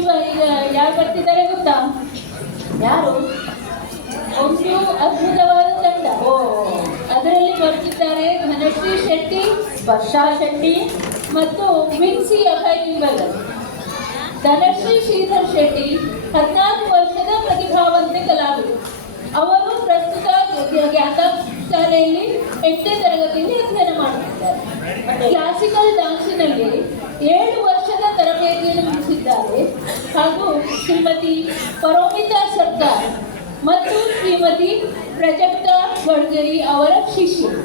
ಈಗ ಯಾರು ಬರ್ತಿದ್ದಾರೆ ಗೊತ್ತಾ? ಯಾರು? ಒಂದು ಅದ್ಭುತವಾದ ತಂಡ. ಅದರಲ್ಲಿ ಬರ್ತಿದ್ದಾರೆ ಧನಶ್ರೀ ಶೆಟ್ಟಿ, ವರ್ಷಾ ಶೆಟ್ಟಿ ಮತ್ತು ವಿನ್ಸಿ ಅಭಯ್ ನಿಂಬಲ್. ಧನಶ್ರೀ ಶ್ರೀಧರ್ ಶೆಟ್ಟಿ 14 ವರ್ಷದ ಪ್ರತಿಭಾವಂತ ಕಲಾವಿದರು. ಅವರು ಪ್ರಸ್ತುತ ಜ್ಞಾತ ಶಾಲೆಯಲ್ಲಿ 8ನೇ ತರಗತಿಯಲ್ಲಿ ಅಧ್ಯಯನ ಮಾಡುತ್ತಿದ್ದಾರೆ. ಕ್ಲಾಸಿಕಲ್ ಡಾನ್ಸಿನಲ್ಲಿ 7 ವರ್ಷದ ತರಬೇತಿಯನ್ನು ಮುಗಿಸಿದ್ದಾರೆ. ಹಾಗೂ ಶ್ರೀಮತಿ ಪರೋಮಿತಾ ಸರ್ಕಾರ್ ಮತ್ತು ಶ್ರೀಮತಿ ಪ್ರಜಕ್ತಾ ಗಡ್ಕರಿ ಅವರ ಶಿಷ್ಯರು.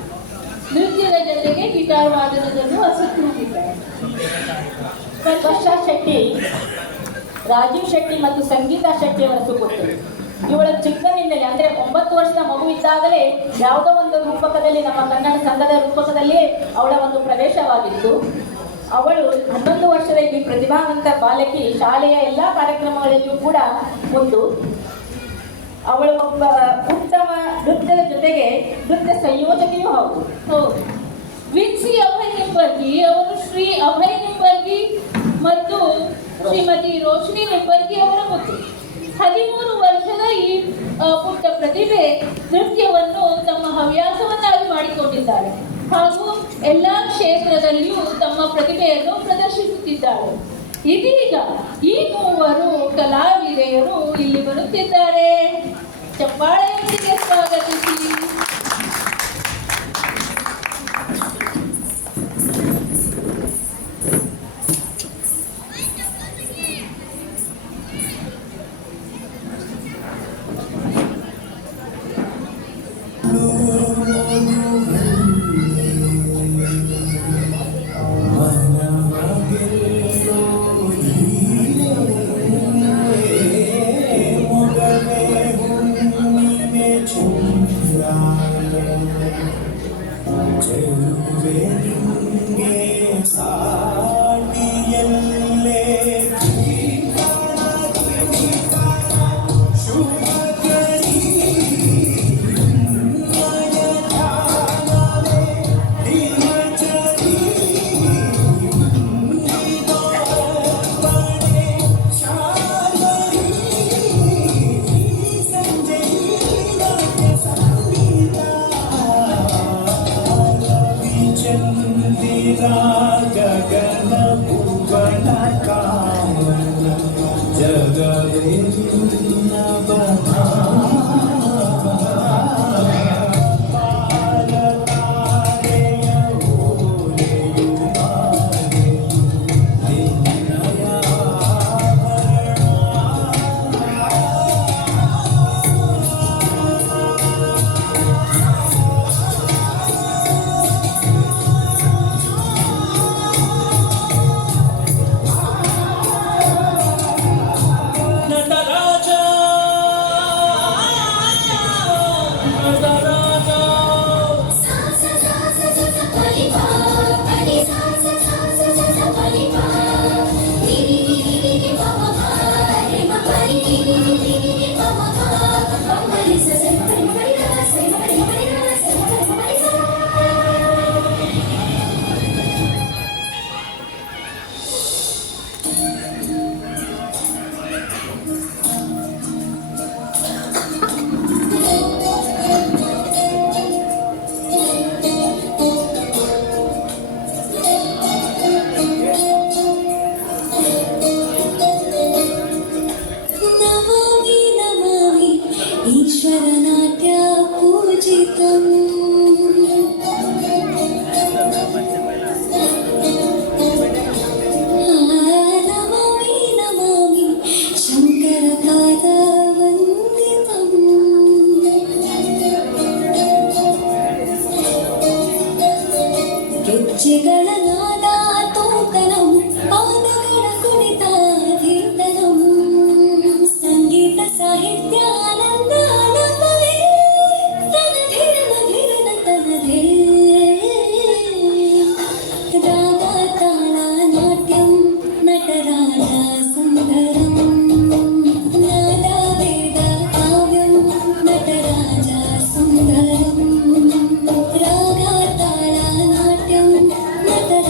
ನೃತ್ಯದ ಜೊತೆಗೆ ಗಿಟಾರ್ ವಾದನದಲ್ಲೂ ಆಸಕ್ತಿ ಹೊಂದಿದ್ದಾರೆ. ವರ್ಷಾ ಶೆಟ್ಟಿ ರಾಜೀವ್ ಶೆಟ್ಟಿ ಮತ್ತು ಸಂಗೀತಾ ಶೆಟ್ಟಿ ಅವರ ಸುಪುತ್ರಿ. ಇವಳ ಚಿಕ್ಕಂದಿನಲ್ಲಿ ಅಂದರೆ 9 ವರ್ಷದ ಮಗು ಇದ್ದಾಗಲೇ ಯಾವುದೋ ಒಂದು ರೂಪಕದಲ್ಲಿ, ನಮ್ಮ ಕನ್ನಡ ಸಂಘದ ರೂಪಕದಲ್ಲಿ ಅವಳ ಒಂದು ಪ್ರವೇಶವಾಗಿತ್ತು. ಅವಳು 11 ವರ್ಷದ ಈ ಪ್ರತಿಭಾವಂತ ಬಾಲಕಿ ಶಾಲೆಯ ಎಲ್ಲ ಕಾರ್ಯಕ್ರಮಗಳಲ್ಲಿಯೂ ಕೂಡ ಮುಂದು. ಅವಳು ಒಬ್ಬ ಉತ್ತಮ ನೃತ್ಯದ ಜೊತೆಗೆ ನೃತ್ಯ ಸಂಯೋಜಕಿಯೂ ಹೌದು. ವಿನ್ಸಿ ಅಭಯ್ ನಿಂಬರ್ಗಿ ಅವರು ಶ್ರೀ ಅಭಯ್ ನಿಂಬರ್ಗಿ ಮತ್ತು ಶ್ರೀಮತಿ ರೋಶಿನಿ ನಿಂಬರ್ಗಿ ಅವರ ಪುತ್ರಿ. 13 ವರ್ಷದ ಈ ಪುಟ್ಟ ಪ್ರತಿಭೆ ನೃತ್ಯವನ್ನು ತಮ್ಮ ಹವ್ಯಾಸವನ್ನಾಗಿ ಮಾಡಿಕೊಂಡಿದ್ದಾರೆ ಹಾಗೂ ಎಲ್ಲ ಕ್ಷೇತ್ರದಲ್ಲಿಯೂ ತಮ್ಮ ಪ್ರತಿಭೆಯನ್ನು ಪ್ರದರ್ಶಿಸುತ್ತಿದ್ದಾರೆ. ಇದೀಗ ಈ ಮೂವರು ಕಲಾವಿದೆಯರು ಇಲ್ಲಿ ಬರುತ್ತಿದ್ದಾರೆ. ಚಪ್ಪಾಳೆಯೊಂದಿಗೆ ಸ್ವಾಗತಿಸಿ. ನಟ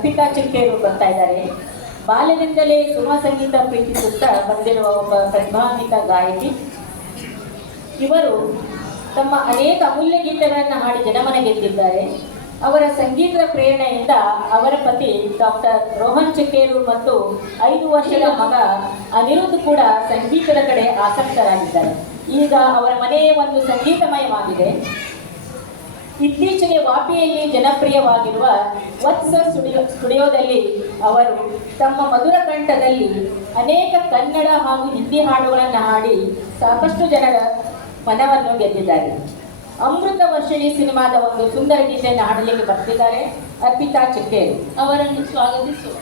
ಅರ್ಪಿತಾ ಚಿಕ್ಕೇರು ಬರ್ತಾ ಇದ್ದಾರೆ. ಬಾಲ್ಯದಿಂದಲೇ ಸುಮ ಸಂಗೀತ ಪ್ರೀತಿಸುತ್ತಾ ಬಂದಿರುವ ಒಬ್ಬ ಪ್ರತಿಭಾನ್ವಿತ ಗಾಯಕಿ. ಇವರು ತಮ್ಮ ಅನೇಕ ಅಮೂಲ್ಯ ಗೀತೆಗಳನ್ನು ಹಾಡಿ ಜನಮನ ಗೆದ್ದಿದ್ದಾರೆ. ಅವರ ಸಂಗೀತದ ಪ್ರೇರಣೆಯಿಂದ ಅವರ ಪತಿ ಡಾಕ್ಟರ್ ರೋಹನ್ ಚಿಕ್ಕೇರು ಮತ್ತು 5 ವರ್ಷದ ಮಗ ಅನಿರುದ್ಧ್ ಕೂಡ ಸಂಗೀತದ ಕಡೆ ಆಸಕ್ತರಾಗಿದ್ದಾರೆ. ಈಗ ಅವರ ಮನೆ ಒಂದು ಸಂಗೀತಮಯವಾಗಿದೆ. ಇತ್ತೀಚೆಗೆ ವಾಪಿಯಲ್ಲಿ ಜನಪ್ರಿಯವಾಗಿರುವ ವತ್ಸ ಸ್ಟುಡಿಯೋದಲ್ಲಿ ಅವರು ತಮ್ಮ ಮಧುರ ಕಂಠದಲ್ಲಿ ಅನೇಕ ಕನ್ನಡ ಹಾಗೂ ಹಿಂದಿ ಹಾಡುಗಳನ್ನು ಹಾಡಿ ಸಾಕಷ್ಟು ಜನರ ಮನವನ್ನು ಗೆದ್ದಿದ್ದಾರೆ. ಅಮೃತ ವರ್ಷಿಣಿ ಸಿನಿಮಾದ ಒಂದು ಸುಂದರ ಗೀತೆಯನ್ನು ಹಾಡಲಿಕ್ಕೆ ಬರ್ತಿದ್ದಾರೆ ಅರ್ಪಿತಾ ಚಿಕ್ಕೇರು. ಅವರನ್ನು ಸ್ವಾಗತಿಸುವ.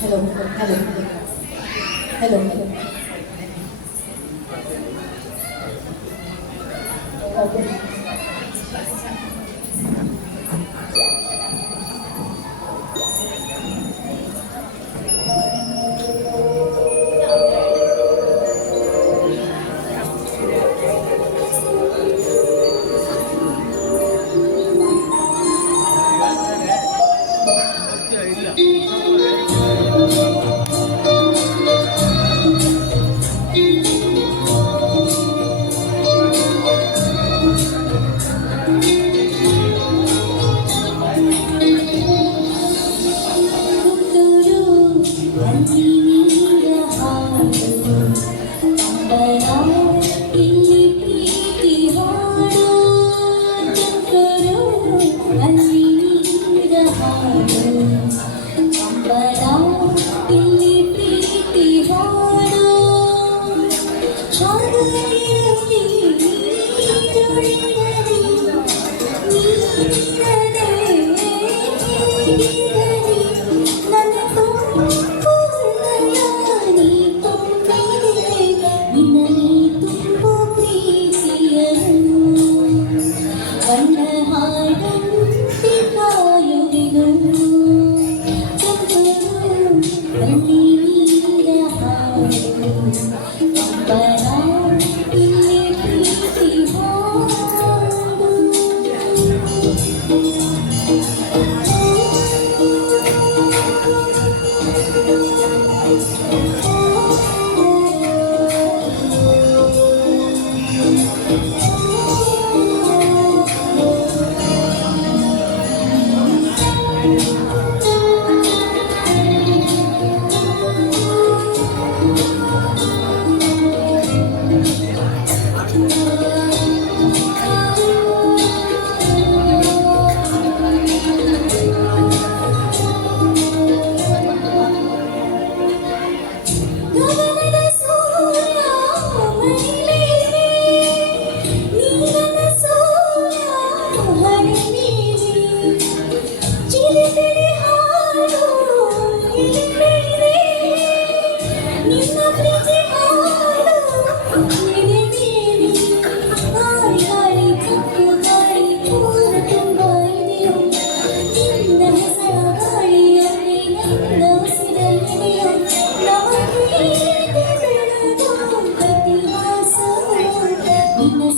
ಹಲೋ ಹಲೋ ಹಲೋ ಹಲೋ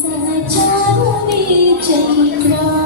ಸಹಚಾರವೇ ಚೈತ್ರ